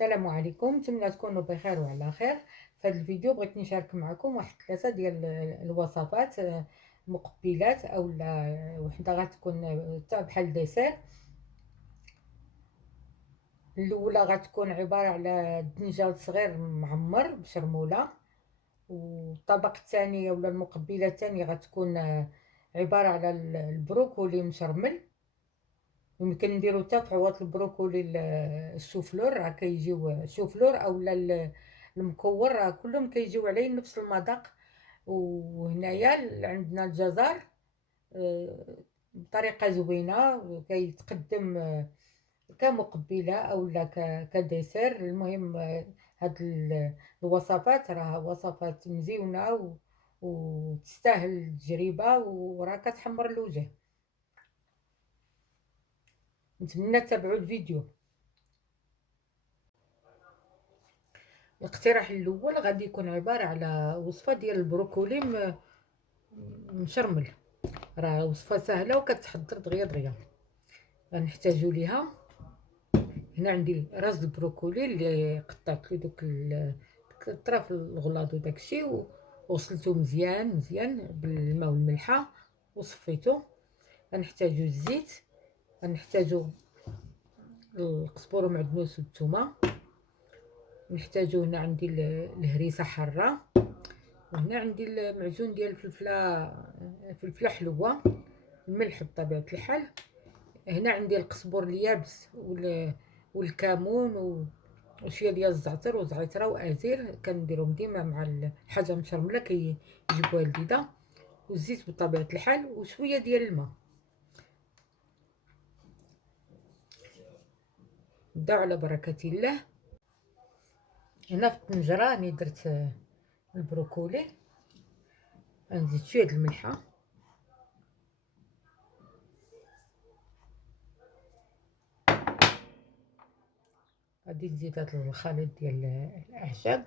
السلام عليكم، نتمنى تكونوا بخير وعلى خير. في هذا الفيديو بغيت نشارك معكم واحد 3 ديال الوصفات، مقبلات اولا وحده غتكون تاع بحال ديسير. الاولى غتكون عباره على دنجال صغير معمر بشرموله، والطبق الثاني اولا المقبله الثانيه غتكون عباره على البروكولي مشرمل. يمكن نديرو حتى فعوات البروكولي السوفلور، راه كيجيو السوفلور اولا المكور، راه كلهم كيجيو عليه نفس المذاق. وهنايا عندنا الجزر بطريقه زوينه، كيتقدم كمقبله اولا كديسير. المهم هاد الوصفات راه وصفات مزيونه وتستاهل التجربه، وراه كتحمر الوجه. نتمنى تتابعوا الفيديو. الاقتراح الاول غادي يكون عباره على وصفه ديال البروكولي مشرمل. راه وصفه سهله وكتحضر دغيا دغيا. غنحتاجو ليها، هنا عندي راس البروكولي اللي قطعت له دوك الطراف الغلاظ وداكشي، وغسلته مزيان مزيان بالماء والملحه وصفيته. غنحتاجو الزيت، غنحتاجو القزبور ومعدنوس والثومه، نحتاجو هنا عندي الهريسه حاره، وهنا عندي المعجون ديال فلفله حلوه، الملح بطبيعه الحال. هنا عندي القزبور اليابس والكمون وشويه ديال الزعتر وزعتره وازير، كنديرهم ديما مع الحاجه مشرمله كيجيبوها لذيذه. والزيت بطبيعه الحال وشويه ديال الماء. نبداو على بركه الله. هنا في الطنجره راني درت البروكولي، غنزيد شويه د الملحه، غادي نزيد هاد الخليط ديال الاعشاب،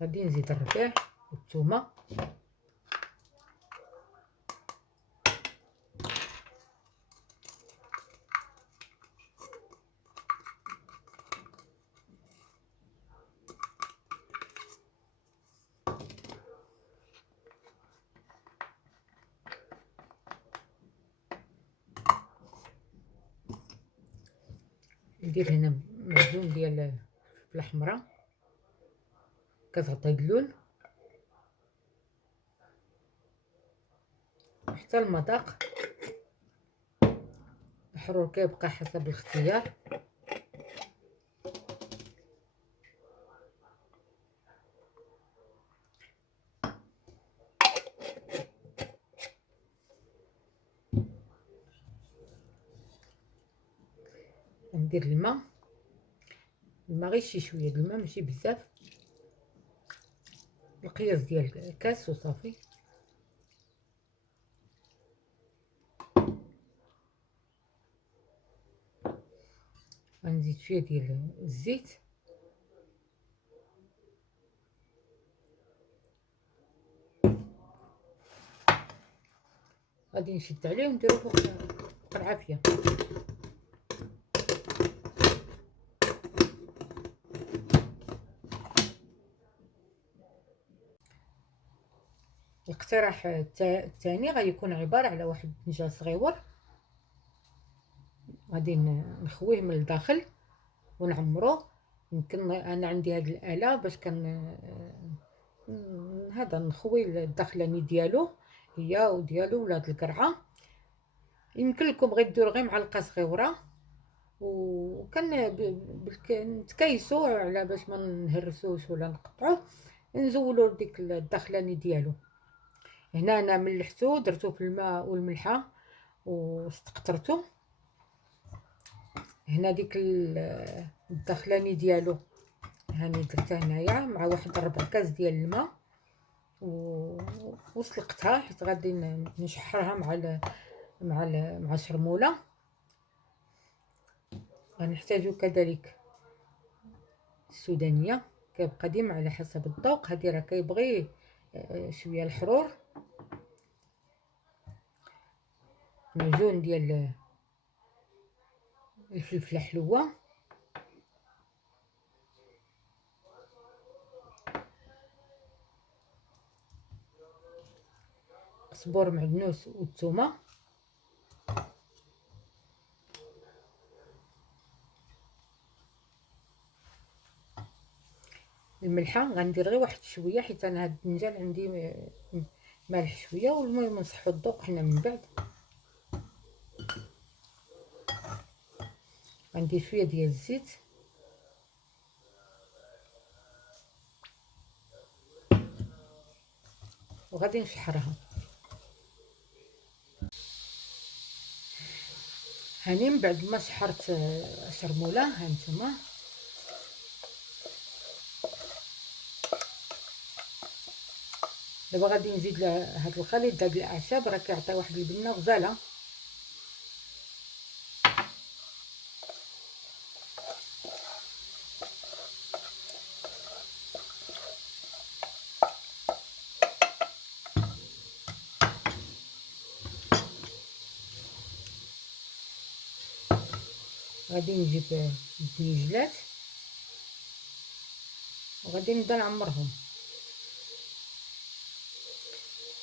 غادي نزيد الربيع والثومه، ندير هنا معجون ديال الفلفله حمراء كتعطي اللون حتى المذاق. الحرور كيبقى حسب الاختيار. ندير الماء غير شي شويه د الماء ماشي بزاف، القياس ديال الكاس وصافي. غنزيد شويه ديال الزيت، غادي نشد عليه ونديرو فوق العافيه. الاقتراح الثاني غيكون عباره على واحد الدنجال صغيور، غادي نخويه من الداخل ونعمروه. يمكن انا عندي هذه الاله باش هذا نخوي الداخلاني ديالو هي وديالو ولا هاد القرعه. يمكن لكم غير ديروا غير معلقه صغيره، وكان نتكيسو على باش ما نهرسوش ولا نقطعوه، نزولوا ديك الداخلاني ديالو. هنا انا ملحتو درتو في الماء والملحه واستقطرته. هنا ديك الداخلاني ديالو هاني درتها هنايا مع واحد ربع كاس ديال الماء، وسلقتها حيت غادي نشحرها مع الشرموله. غنحتاجو كذلك السودانيه، كيبقى ديما على حسب الذوق. هادي راه كيبغي شويه الحرور، معجون ديال الفلفله حلوه، قزبور معدنوس والثومه، الملحه غندير غير واحد شويه حيت انا هاد الدنجال عندي مالح شويه، والمهم نصحوا الذوق حنا من بعد. غندير شويه ديال الزيت، وغادي نشحرها. هاني من بعد ما شحرت شرموله، ها نتوما دابا غادي نزيد هاد الخليط ديال الاعشاب، راه كيعطي واحد البنه غزاله. غادي نجيب الدنيجلات وغادي نبدا نعمرهم.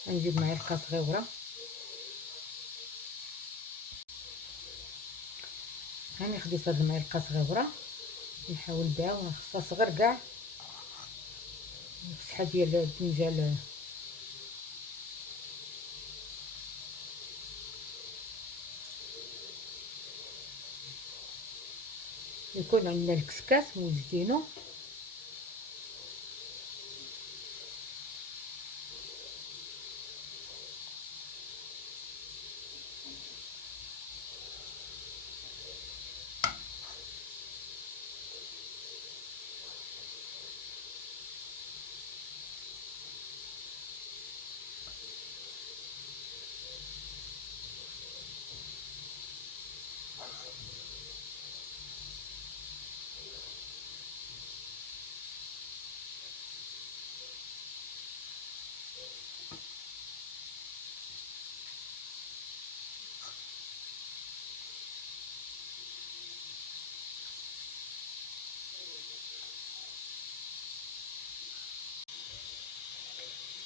غنجيب معلقه صغيره، هاني خديت هاد المعلقه صغيره نحاول بها، وخصها صغر كاع مسحه ديال الدنجال. يكون عندنا الكسكاس موجدينو،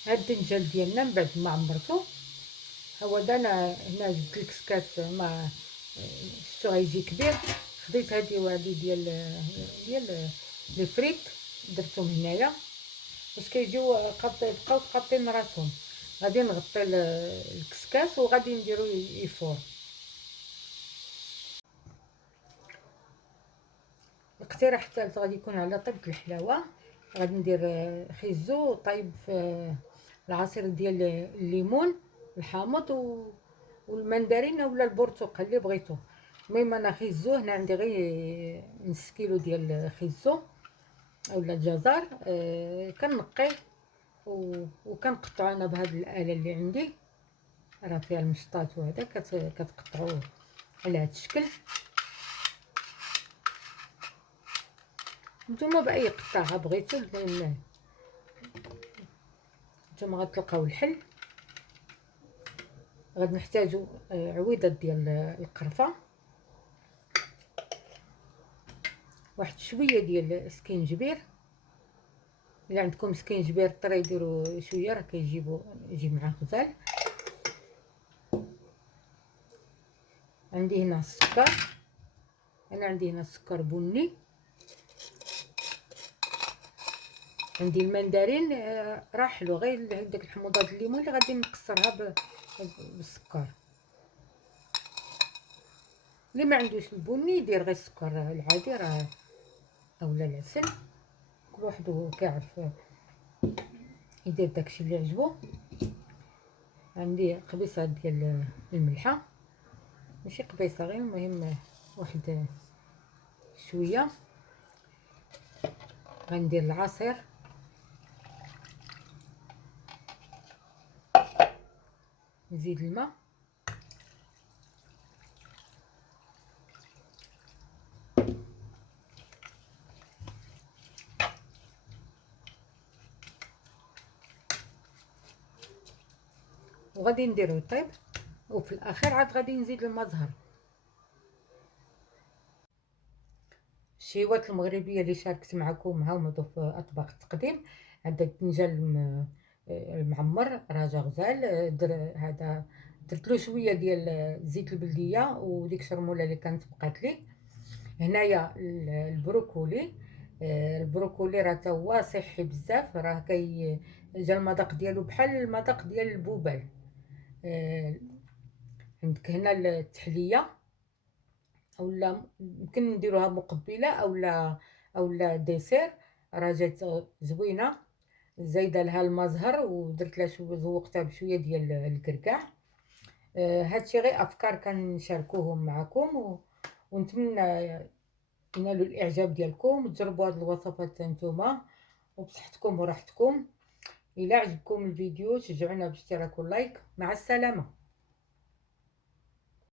هاد الدنجال ديالنا من بعد ما عمرته، هو دا انا هنا جبت الكسكاس ما شفتو غيجي كبير، خديت هادي وهادي ديال لي فريت درتهم هنايا باش كيجيو بقاو قاطين راسهم. غادي نغطي الكسكاس وغادي نديرو يفور. الاقتراح الثالث غادي يكون على طيبة الحلاوه. غادي ندير خيزو طايب في العصير ديال الليمون، الحامض والمندرين ولا البرتقال اللي بغيتو. المهم انا خيزو هنا عندي غير نص كيلو ديال خيزو اولا الجزر، كنقيه وكنقطعو انا بهاد الاله اللي عندي، راه فيها المشطات وهذا، كتقطعوه على هاد الشكل. نتوما باي قطاعه بغيتو، المهم نتوما غتلقاو الحل. غادي نحتاجو عويضه ديال القرفه، واحد شويه ديال السكينجبير، الا عندكم سكينجبير طري ديروا شويه راه يجي معاه غزال. عندي هنا السكر، انا عندي هنا السكر بني، عندي المندرين راه حلو، غير داك الحموضه ديال الليمون اللي غادي نكسرها بالسكر. اللي ما عندوش البني يدير غير السكر العادي راه اولا العسل، كل واحد كيعرف يدير داكشي اللي عجبو. عندي قبيصه ديال الملحه، ماشي قبيصه غير المهم واحد شويه. غندير العصير، نزيد الماء، وغادي نديرو يطيب، وفي الاخير عاد غادي نزيد المزهر. الشيوات المغربيه اللي شاركت معكم هاهما في اطباق التقديم. هذا الدنجال المعمر راه غزال، هذا درت له شويه ديال زيت البلديه وديك الشرموله اللي كانت بقات لي. هنايا البروكولي، البروكولي راه تا هو صحي بزاف، راه جا المذاق ديالو بحال المذاق ديال البوبال. آه، عندك هنا التحليه، اولا يمكن نديروها مقبله اولا ديسير. راه جات زوينه، زايده لها المزهر ودرت لها شويه، ذوقتها بشويه ديال الكركاع. هادشي غير افكار كنشاركوهم معكم، ونتمنى ينالوا الاعجاب ديالكم وتجربوا هاد الوصفات نتوما وبصحتكم وراحتكم. الى عجبكم الفيديو شجعونا باشتراك ولايك. مع السلامه.